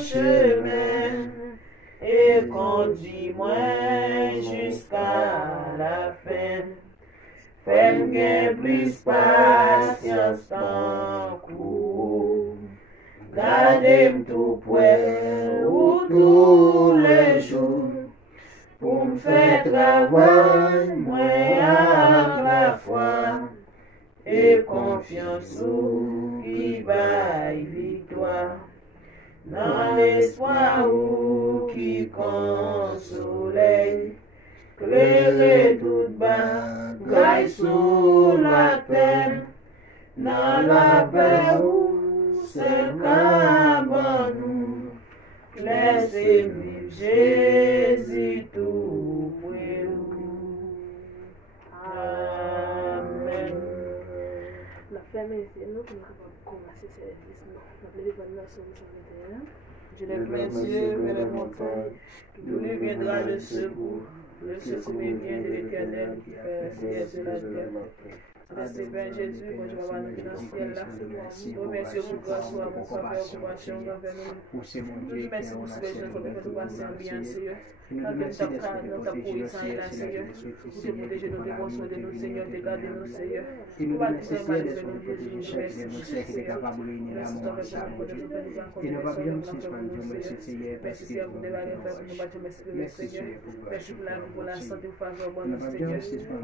chemin et conduis-moi jusqu'à la fin. Fais-moi plus patience tant coup. Gardez-moi tout près ou tous les jours pour me faire travailler, moi à la fois et confiance qui va victoire. Dans l'espoir qui console, clairer toute bagaille sous la terre, dans la paix où c'est qu'à nous, laissez vivre Jésus tout pour vous. Amen. La famille, c'est nous qui nous commencer ce service. Nous avons la solution de l'intérieur. Je lève mes yeux vers les montagnes, d'où lui viendra le secours. Le secours me vient de l'Éternel qui fait ciel sur la terre. Merci Père Jésus, pour je vais avoir dans le ciel là. Remercie pour grâce, pour mon faveur, compassion envers nous. Merci pour ce que je fais pour passer en bien, Seigneur. Quand nous sommes dans ta position là, Seigneur, pour te protéger nos dévotions de nous, Seigneur, de garder nous, Seigneur. Nous va nous faire mal de nous, Jésus. Merci, Seigneur. Merci pour notre et nous va bien aussi merci Seigneur pour les valeurs pour nous battre, merci Seigneur. Merci pour la vie, pour la santé, pour faveur, bon Seigneur. Merci pour ton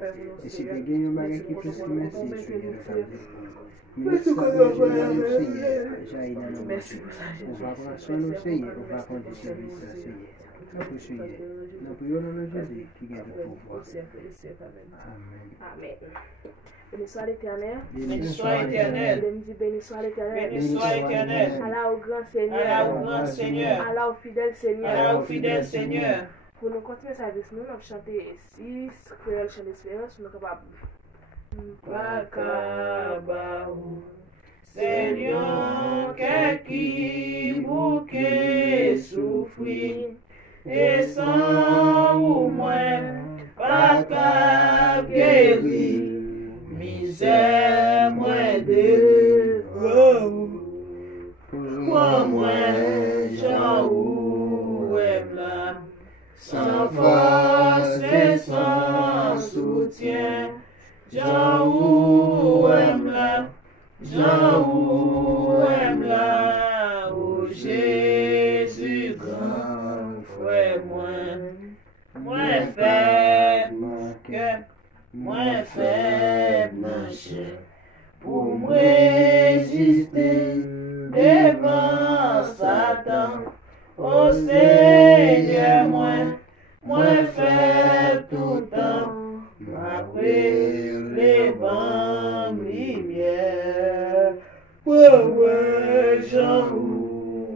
Père, pour nous, Seigneur. Merci pour ton Père, pour nous, Seigneur. Merci pour ton Père, merci pour ça, Jésus. On va prendre soin de nous, Seigneur. On va prendre du service, Seigneur. Nous prions dans le Jésus qui gagne le pouvoir. Amen. Béni soit l'Éternel. Béni soit l'Éternel. Béni soit l'Éternel. Béni soit l'Éternel. Allah au grand Seigneur. Allah au grand Seigneur. Allah au fidèle Seigneur. Allah au fidèle Seigneur. Pour nous continuer ça avec nous, nous allons chanter 6 créoles chants d'espérance. Nous sommes capables. Pakabaou, Seigneur, qui bouquet souffrir, et sans ou moins, pas qu'à guérir, misère moins de pour moi, Jean ou là, sans force et sans soutien. Jean ou là, Jean ou là, oh Jésus grand frère moins faible que, moins faible marcher, pour me résister devant Satan, oh Seigneur moins faible tout temps. Après les bancs lumière, ouais, Jean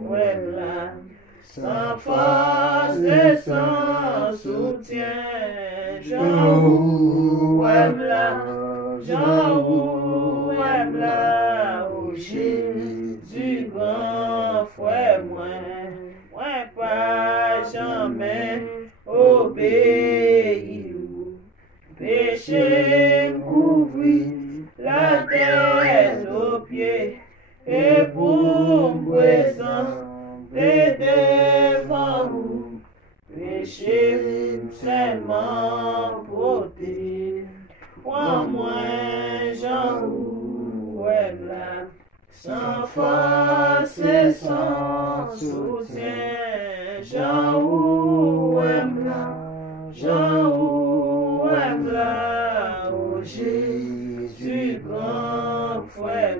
ouais là, sans force et sans soutien, Jean ouais là, Jean ouais là, oh Jésus grand frère moi pas jamais obéi. Péché couvrit la tête aux pieds, et pour présent devant vous, péché seulement porté. Moi, Jean ouais là, sans force et sans soutien, Jean ouais là, Jean là, oh Jésus grand frère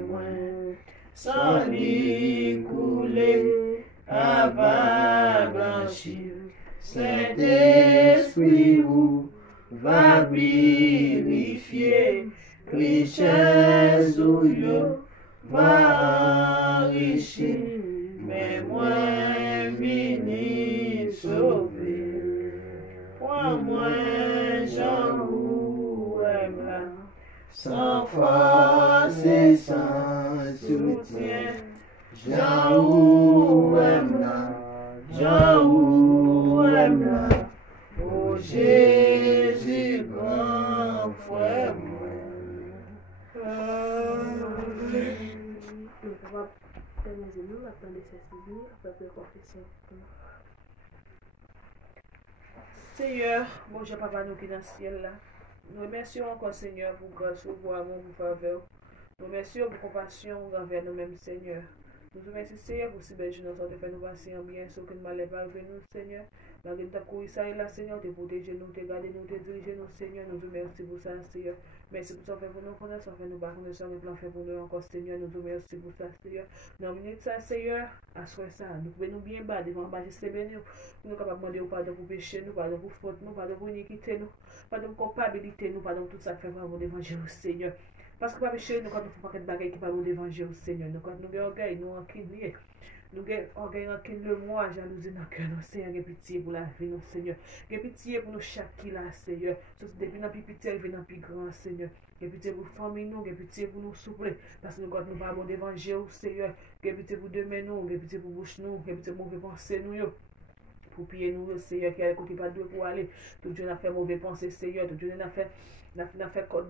sans lui couler, avant blanchir, Saint-Esprit vous va purifier, richesse ou yo va enrichir, mais moi vini sauver, moi Jean sans force et sans soutien, Jean là, oh Jésus grand frère. famille, nous attendons ces civils après confession. Seigneur, bon Dieu, papa, nous qui dans le ciel là. Nous remercions encore, Seigneur, pour grâce, pour amour, pour faveur. Nous remercions pour compassion envers nous-mêmes, Seigneur. Nous te remercions, Seigneur, pour si belle journée, de faire nous passer en bien, sans que nous malheur arrive nous, Seigneur. Malgré ta couille, ça et là, Seigneur, te protéger nous, te garder nous, te diriger nous, Seigneur. Nous te remercions pour ça, Seigneur. Merci pour ça fait pour nous connaître, ça fait nous pas connaître, ça plan fait pour nous encore, Seigneur. Nous te remercions pour ça, Seigneur. Dans une minute, ça, Seigneur, à soi ça, nous pouvons nous bien bas devant Majesté béni, pour nous capables de demander pardon pour péché, nous, pardon pour faute, nous, pardon pour iniquité, nous, pardon pour culpabilité, nous, pardon pour tout ça fait pour l'évangile, Seigneur. Parce que pas péché, nous, quand nous faisons pas de bagaille qui parle de l'évangile, Seigneur, nous, quand nous avons orgueil, nous, en qui nous avons orgueil en qui le moi, jalousie dans le cœur, nous, Seigneur, j'ai pitié pour la vie, nous, Seigneur. J'ai pitié pour nous chaque qui là, Seigneur. Surtout depuis dans plus petit, elle vient dans plus grand, Seigneur. J'ai pitié pour la famille, nous, j'ai pitié pour nous souffler. Parce que nous, quand nous parlons d'évangile, Seigneur, j'ai pitié pour demain, nous, j'ai pitié pour bouche, nous, j'ai pitié pour mauvais pensées, nous, pour piller nous, Seigneur, qui a écouté pas de pour aller. Tout Dieu n'a fait mauvais pensées, Seigneur. Tout Dieu n'a fait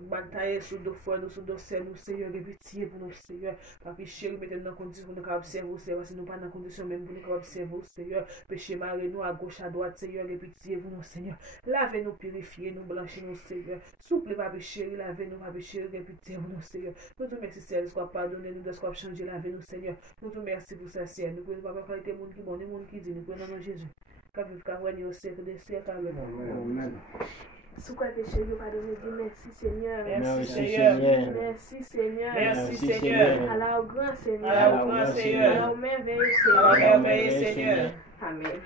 bataille sur deux fois, nous, sur deux selles, nous, Seigneur, j'ai pitié pour nous, Seigneur. Papi chéri, mettez-nous dans la condition pour nous observer, Seigneur, parce que nous pas dans la condition même pour nous observer, Seigneur. Péché maré nous à gauche, à droite, Seigneur, j'ai pitié pour nous, Seigneur. Lavez-nous, purifiez nous, blanchez nous, Seigneur. Souple, papi chéri, lavez-nous, papi chéri, j'ai pitié pour nous, Seigneur. Nous te remercions, Seigneur, de ce qu'on pardonne, nous, de ce qu'on change, lavez-nous, Seigneur. Nous te remercions pour ça, Seigneur. Nous pouvons pas parler des gens qui bon, des gens qui disent, nous pouvons dans Jésus. Quand vous avez au siècle des siècles, amen. Sous quoi péché, nous pardonnez, dis merci Seigneur. Merci Seigneur. Merci Seigneur. Merci Seigneur. À la grand Seigneur. À la grand Seigneur. À la merveille Seigneur. À la merveille Seigneur. Amen.